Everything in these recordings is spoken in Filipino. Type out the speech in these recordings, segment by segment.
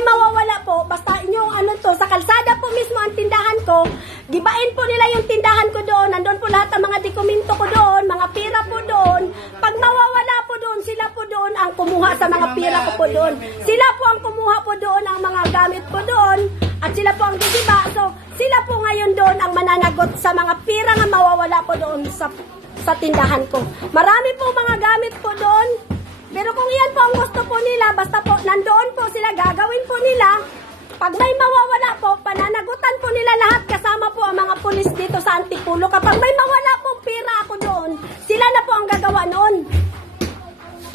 may mawawala po, basta inyong ano to, sa kalsada po mismo ang tindahan ko, gibain po nila yung tindahan ko doon, nandun po lahat ng mga dokumento ko doon, mga pira po doon. Pag mawawala po doon, sila po doon ang kumuha sa mga pira ko po doon. Sila po ang kumuha po doon ang mga gamit po doon, at sila po ang gigiba. So, sila po ngayon doon ang mananagot sa mga pira na mawawala po doon sa tindahan ko. Marami po mga gamit po doon. Pero kung yan po ang gusto po nila, basta po nandoon po sila, gagawin po nila. Pag may mawawala po, pananagutan po nila lahat kasama po ang mga pulis dito sa Antipulo. Kapag may mawala pong pira ako doon, sila na po ang gagawa noon.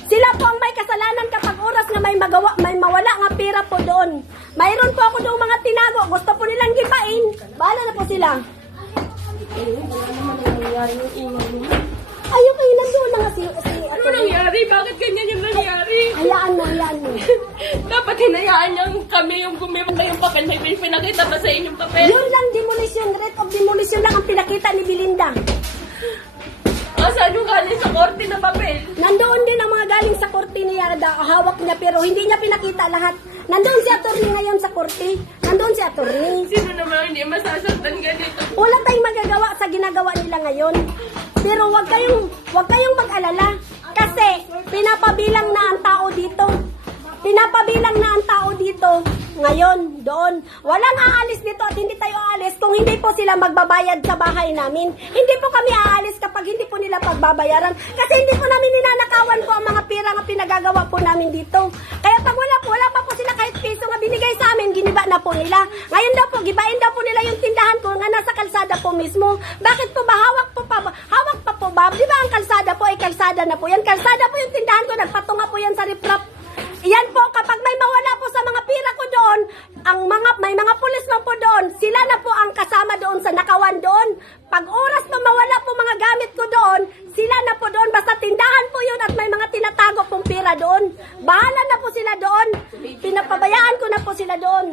Sila po ang may kasalanan kapag oras na may mawala nga pira po doon. Mayroon po ako doon mga tinago, gusto po nilang gibain. Bahala na po sila. Ayun kayo, nandoon na nga si Ano nangyari? Bakit ganyan yung nangyari? Hayaan mo. Dapat hinayaan niyang kami yung gumawa yung papel. May pinakita ba sa inyong papel? Yun lang, demolition, rate of demolition lang ang pinakita ni Belinda. Saan yung galing sa korte na papel? Nandoon din ang mga galing sa korte niya, hawak niya, pero hindi niya pinakita lahat. Nandoon si attorney ngayon sa korte. Nandoon si attorney. Sino naman hindi masasaktan ganito? Wala tayong magagawa sa ginagawa nila ngayon. Pero wag kayong mag-alala. Kasi pinapabilang na ang tao dito. Pinapabilang na ang tao dito. Ngayon, doon. Walang aalis dito at hindi tayo aalis kung hindi po sila magbabayad sa bahay namin. Hindi po kami aalis kapag hindi po nila pagbabayaran. Kasi hindi po namin ninanakawan po ang mga pira na pinagagawa po namin dito. Kaya pag wala pa po sila kahit piso nga binigay sa amin, giniba na po nila. Ngayon daw po, gibain daw po nila yung tindahan ko nga nasa kalsada po mismo. Bakit po ba? Hawak pa po ba? Di ba ang kalsada po ay kalsada na po yan? Kalsada po yung tindahan ko, nagpatunga po yan sa riprap. Yan po, kapag may mawala po sa mga pira ko doon, may mga pulis na po doon, sila na po ang kasama doon sa nakawan doon. Pag oras na mawala po mga gamit ko doon, sila na po doon, basta tindahan po yun at may mga tinatago pong pira doon. Bahala na po sila doon. Pinapabayaan ko na po sila doon.